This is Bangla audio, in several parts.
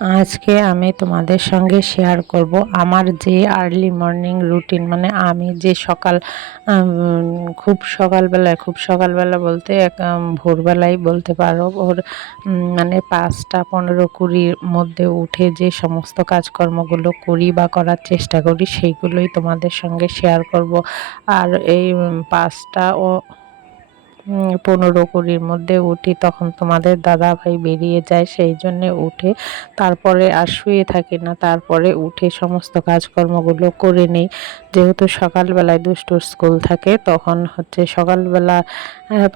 আজকে আমি তোমাদের সঙ্গে শেয়ার করব আমার যে আর্লি মর্নিং রুটিন, মানে আমি যে খুব সকালবেলা বলতে ভোরবেলায় বলতে পারো। মানে 5টা 15 20-র মধ্যে উঠে যে সমস্ত কাজকর্মগুলো করি বা করার চেষ্টা করি সেইগুলোই তোমাদের সঙ্গে শেয়ার করব। আর এই 5টা 15 20-র মধ্যে উঠি, তখন তোমাদের দাদা ভাই বেরিয়ে যায়, সেই জন্যে উঠে তারপরে আর শুয়ে থাকি না, তারপরে উঠে সমস্ত কাজকর্মগুলো করে নিই। যেহেতু সকালবেলায় দুষ্টুর স্কুল থাকে, তখন হচ্ছে সকালবেলা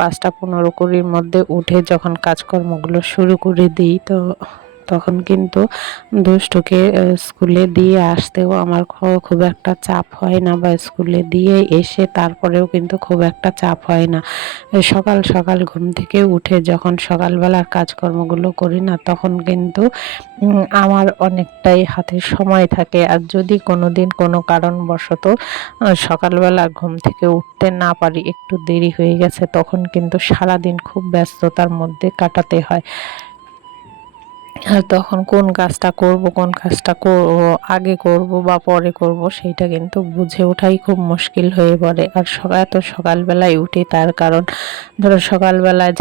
5টা 15 20-র মধ্যে উঠে যখন কাজকর্মগুলো শুরু করে দিই, তো তখন কিন্তু দুষ্টুকে স্কুলে দিয়ে আসতেও আমার খুব একটা চাপ হয় না, বা স্কুলে দিয়ে এসে তারপরেও কিন্তু খুব একটা চাপ হয় না। সকাল সকাল ঘুম থেকে উঠে যখন সকালবেলার কাজকর্মগুলো করি না, তখন কিন্তু আমার অনেকটাই হাতে সময় থাকে। আর যদি কোনো দিন কোনো কারণবশত সকালবেলা ঘুম থেকে উঠতে না পারি, একটু দেরি হয়ে গেছে, তখন কিন্তু সারাদিন খুব ব্যস্ততার মধ্যে কাটাতে হয়। আর তখন কোন কাজটা করব, কোন কাজটা আগে করব বা পরে করব, সেইটা কিন্তু বুঝে ওঠাই খুব মুশকিল হয়ে পড়ে। আর এত সকালবেলায় উঠি, তার কারণ ধরো সকালবেলায়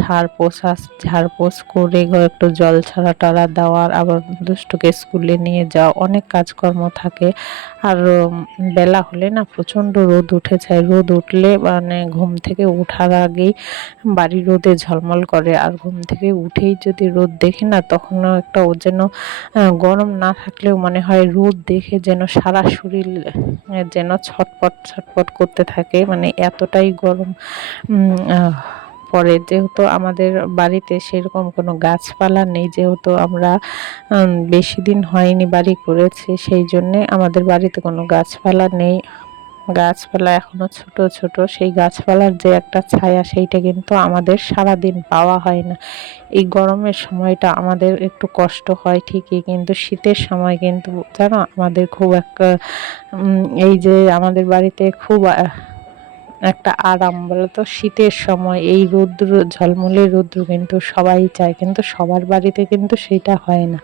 ঝাড়পোছ করে একটু জল ছড়া টড়া দেওয়ার, আবার দুষ্টুকে স্কুলে নিয়ে যাওয়া, অনেক কাজকর্ম থাকে। আর বেলা হলে না প্রচণ্ড রোদ উঠে যায়। রোদ উঠলে মানে ঘুম থেকে ওঠার আগেই বাড়ি রোদে ঝলমল করে, আর ঘুম থেকে উঠেই যদি রোদ দেখি না, তখনও একটা ও যেন গরম না থাকলেও মনে হয় রোদ দেখে যেন সারা শরীর যেন ছটপট ছটপট করতে থাকে, মানে এতটাই গরম পড়ে। যেহেতু আমাদের বাড়িতে সেরকম কোনো গাছপালা নেই, যেহেতু আমরা বেশি দিন হয়নি বাড়ি করেছি, সেই জন্যে আমাদের বাড়িতে কোনো গাছপালা নেই। গাছপালা এখনো ছোট ছোট, সেই গাছপালার যে একটা ছায়া, সেইটা কিন্তু আমাদের সারা দিন পাওয়া হয় না। এই গরমের সময়টা আমাদের একটু কষ্ট হয় ঠিকই, কিন্তু শীতের সময় কিন্তু জানো আমাদের খুব একটা এই যে আমাদের বাড়িতে খুব একটা আরাম বলো তো। শীতের সময় এই রৌদ্র, ঝলমলে রৌদ্র কিন্তু সবাই চায়, কিন্তু সবার বাড়িতে কিন্তু সেটা হয় না।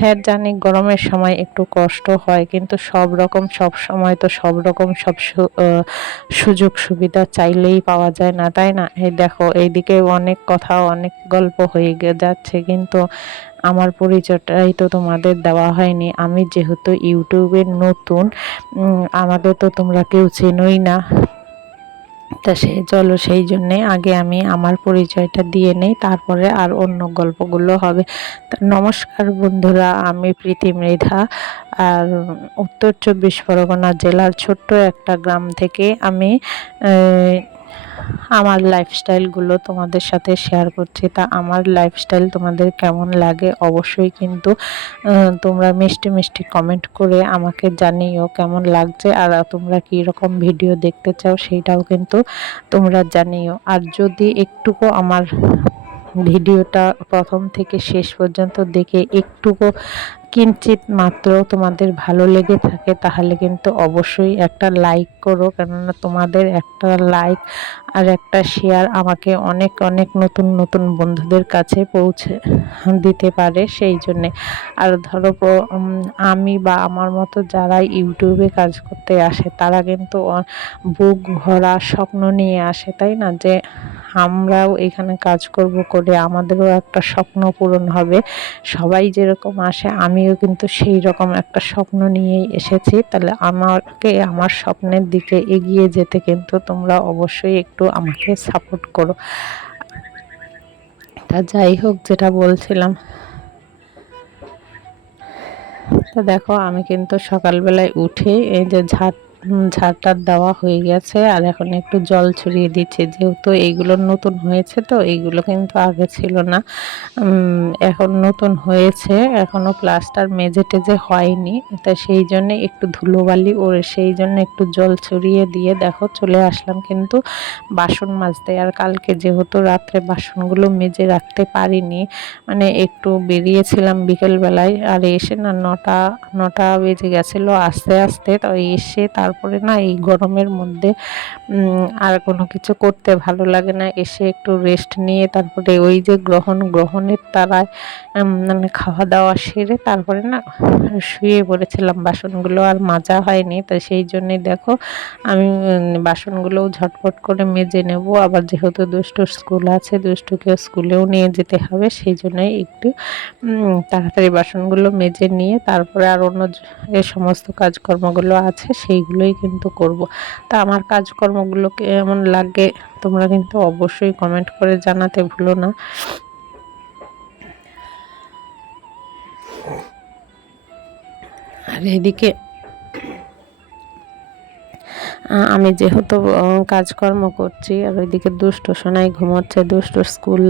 হ্যাঁ জানি গরমের সময় একটু কষ্ট হয়, কিন্তু সব রকম সব সময় তো সব রকম সুযোগ সুবিধা চাইলেই পাওয়া যায় না, তাই না? এই দেখো এইদিকে অনেক কথা অনেক গল্প হয়ে যাচ্ছে, কিন্তু আমার পরিচয়টাই তো তোমাদের দেওয়া হয়নি। আমি যেহেতু ইউটিউবে নতুন, আমাকে তো তোমরা কেউ চেনোই না। তা চলো সেই জন্যে আগে আমি আমার পরিচয়টা দিয়ে নেই, তারপরে আর অন্য গল্পগুলো হবে। তা নমস্কার বন্ধুরা, আমি প্রীতি মৃধা। আর উত্তর 24 পরগনা জেলার ছোট্ট একটা গ্রাম থেকে আমি আমার লাইফস্টাইলগুলো তোমাদের সাথে শেয়ার করছি। তা আমার লাইফস্টাইল তোমাদের কেমন লাগে অবশ্যই কিন্তু তোমরা মিষ্টি মিষ্টি কমেন্ট করে আমাকে জানিও কেমন লাগছে, আর তোমরা কী রকম ভিডিও দেখতে চাও সেইটাও কিন্তু তোমরা জানিও। আর যদি একটুকু আমার ভিডিওটা প্রথম থেকে শেষ পর্যন্ত দেখে একটুকু কিঞ্চিত মাত্র তোমাদের ভালো লেগে থাকে, তাহলে কিন্তু অবশ্যই একটা লাইক করো, কেননা তোমাদের একটা লাইক আর একটা শেয়ার আমাকে অনেক অনেক নতুন নতুন বন্ধুদের কাছে পৌঁছে দিতে পারে, সেই জন্যে। আর ধরো আমি বা আমার মতো যারা ইউটিউবে কাজ করতে আসে, তারা কিন্তু বুক ভরা স্বপ্ন নিয়ে আসে, তাই না? যে আমরাও এখানে কাজ করব, করে আমাদেরও একটা স্বপ্ন পূরণ হবে। সবাই যেরকম আসে, আমিও কিন্তু সেই রকম একটা স্বপ্ন নিয়েই এসেছি। তাহলে আমাকে আমার স্বপ্নের দিকে এগিয়ে যেতে কিন্তু তোমরা অবশ্যই একটু আমাকে সাপোর্ট করো। তা যাই হোক, যেটা বলছিলাম, তো দেখো আমি কিন্তু সকালবেলায় উঠে এই যে ঝাড়টার দেওয়া হয়ে গেছে, আর এখন একটু জল ছড়িয়ে দিচ্ছি, যেহেতু এইগুলো নতুন হয়েছে, তো এইগুলো কিন্তু আগে ছিল না। এখন নতুন হয়েছে, এখনও প্লাস্টার মেঝে টেজে হয়নি, তা সেই জন্যে একটু ধুলোবালি ওরে, সেই জন্য একটু জল ছড়িয়ে দিয়ে দেখো চলে আসলাম কিন্তু বাসন মাজতে। আর কালকে যেহেতু রাত্রে বাসনগুলো মেজে রাখতে পারিনি, মানে একটু বেরিয়েছিলাম বিকেলবেলায়, আর এসে না 9টা বেজে গেছিলো আস্তে আস্তে। তো এসে তারপর তারপরে না এই গরমের মধ্যে আর কোনো কিছু করতে ভালো লাগে না, এসে একটু রেস্ট নিয়ে তারপরে ওই যে গ্রহণের তারায় মানে খাওয়া দাওয়া সেরে তারপরে না শুয়ে পড়েছিলাম। বাসনগুলো আর মাজা হয়নি, তো সেই জন্যই দেখো আমি বাসনগুলোও ঝটপট করে মেজে নেব। আবার যেহেতু দুষ্টুর স্কুল আছে, দুষ্টুকে স্কুলেও নিয়ে যেতে হবে, সেই জন্যই একটু তাড়াতাড়ি বাসনগুলো মেজে নিয়ে তারপরে আর অন্য যে সমস্ত কাজকর্মগুলো আছে সেইগুলোই কিন্তু করব। তা আমার কাজকর্মগুলো কেমন লাগে তোমরা কিন্তু অবশ্যই কমেন্ট করে জানাতে ভুলো না। আর এদিকে আমি যেহেতু কাজকর্ম করছি আর ওইদিকে দুষ্টু সোনাই ঘুমোচ্ছে। দুষ্টুর স্কুল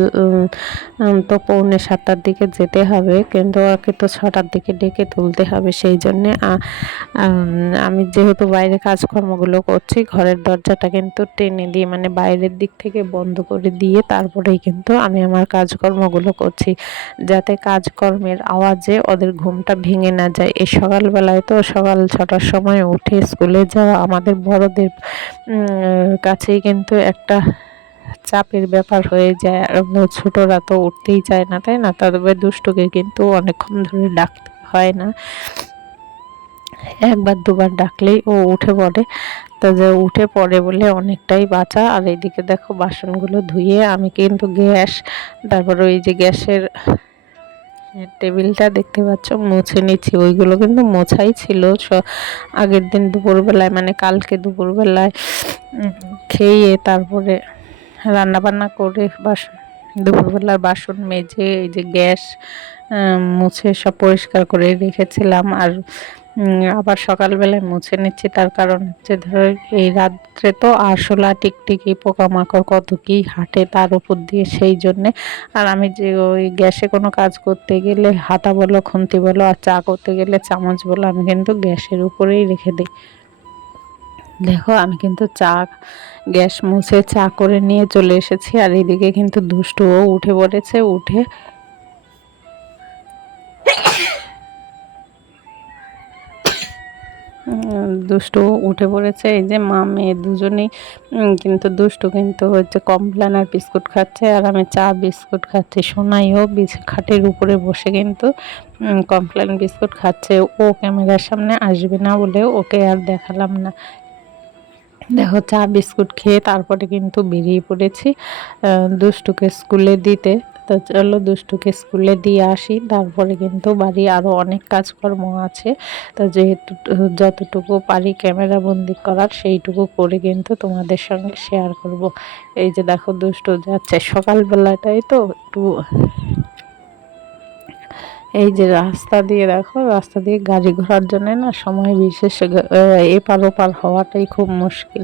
তো 6:45-7টার দিকে যেতে হবে, কিন্তু ওকে তো 6টার দিকে ডেকে তুলতে হবে। সেই জন্যে আমি যেহেতু বাইরে কাজকর্মগুলো করছি, ঘরের দরজাটা কিন্তু টেনে দিয়ে মানে বাইরের দিক থেকে বন্ধ করে দিয়ে তারপরেই কিন্তু আমি আমার কাজকর্মগুলো করছি, যাতে কাজকর্মের আওয়াজে ওদের ঘুমটা ভেঙে না যায়। এই সকালবেলায় তো সকাল 6টার সময় উঠে স্কুলে যাওয়া আমাদের বড়দের কাছেই কিন্তু একটা চাপের ব্যাপার হয়ে যায়। আর ছোটরা তো উঠতেই চায় না, তাই না? তবে দুষ্টুকে কিন্তু অনেকক্ষণ ধরে ডাকতে হয় না, একবার দুবার ডাকলেই ও উঠে পড়ে। তো যে উঠে পড়ে বলে অনেকটাই বাঁচা। আর এইদিকে দেখো বাসনগুলো ধুয়ে আমি কিন্তু তারপর ওই যে গ্যাসের টেবিলটা দেখতে পাচ্ছ মুছে নিচ্ছি। ওইগুলো কিন্তু মোছাই ছিল আগের দিন দুপুরবেলায়, মানে কালকে দুপুরবেলায় খেয়ে তারপরে রান্নাবান্না করে দুপুরবেলার বাসন মেজে এই যে গ্যাস মুছে সব পরিষ্কার করে রেখেছিলাম। আর আবার সকালবেলায় মুছে নিচ্ছি, তার কারণ হচ্ছে ধরো এই রাত্রে তো আরশোলা টিকটিকি পোকামাকড় কত কী হাঁটে তার উপর দিয়ে, সেই জন্যে। আর আমি যে ওই গ্যাসে কোনো কাজ করতে গেলে হাতা বলো খুন্তি বলো আর চা করতে গেলে চামচ বলো আমি কিন্তু গ্যাসের উপরেই রেখে দিই। দেখো আমি কিন্তু গ্যাস মুছে চা করে নিয়ে চলে এসেছি। আর এদিকে কিন্তু দুষ্টুও উঠে পড়েছে। দুষ্টু উঠে পড়েছে। এই যে মা মেয়ে দুজনেই কিন্তু দুষ্টু কিন্তু হচ্ছে কমপ্লেন আর বিস্কুট খাচ্ছে, আর আমি চা বিস্কুট খাচ্ছি। সোনাইও খাটের উপরে বসে কিন্তু কমপ্লেন বিস্কুট খাচ্ছে। ও ক্যামেরার সামনে আসবে না বলে ওকে আর দেখালাম না। দেখো চা বিস্কুট খেয়ে তারপরে কিন্তু বেরিয়ে পড়েছি দুষ্টুকে স্কুলে দিতে। তো চলো দুষ্টুকে স্কুলে দিয়ে আসি, তারপরে কিন্তু বাড়ি আরও অনেক কাজকর্ম আছে। তো যেহেতু যতটুকু পারি ক্যামেরা বন্দি করার সেইটুকু করে কিন্তু তোমাদের সঙ্গে শেয়ার করব। এই যে দেখো দুষ্টু যাচ্ছে, সকালবেলাটাই তো একটু এই যে রাস্তা দিয়ে দেখো, রাস্তা দিয়ে গাড়ি ঘোড়ার জন্য না সময় বিশেষ এপার ওপার হওয়াটাই খুব মুশকিল।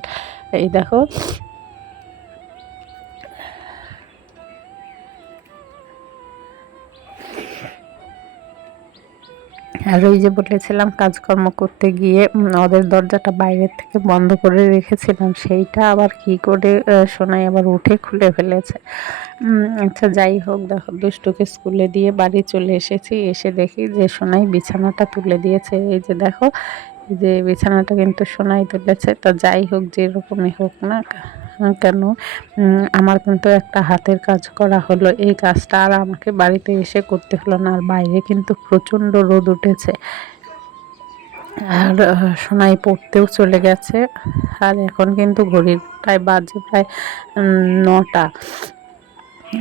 এই দেখো আর ওই যে বলেছিলাম কাজকর্ম করতে গিয়ে ওদের দরজাটা বাইরের থেকে বন্ধ করে রেখেছিলাম, সেইটা আবার কি করে সোনাই আবার উঠে খুলে ফেলেছে। আচ্ছা যাই হোক, দেখো দুষ্টুকে স্কুলে দিয়ে বাড়ি চলে এসেছি। এসে দেখি যে সোনাই বিছানাটা তুলে দিয়েছে। এই যে দেখো এই যে বিছানাটা কিন্তু সোনাই তুলেছে। তো যাই হোক, যেরকমই হোক না কেন আমার কিন্তু একটা হাতের কাজ করা হলো। এই কাজটা আর আমাকে বাড়িতে এসে করতে হলো না। আর বাইরে কিন্তু প্রচণ্ড রোদ উঠেছে। আর সোনাই পড়তেও চলে গেছে। আর এখন কিন্তু ঘড়ির বাজে প্রায় 9টা।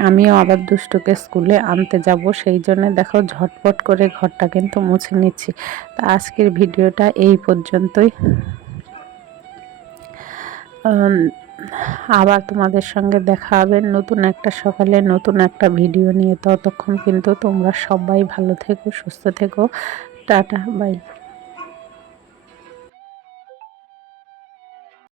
আমিও আবার দুষ্টুকে স্কুলে আনতে যাব, সেই জন্য দেখো ঝটপট করে ঘরটা কিন্তু মুছে নিচ্ছি। তা আজকের ভিডিওটা এই পর্যন্তই। আবার তোমাদের সঙ্গে দেখা হবে নতুন একটা সকালে নতুন একটা ভিডিও নিয়ে। ততক্ষণ কিন্তু তোমরা সবাই ভালো থেকো, সুস্থ থেকো। Tata bye.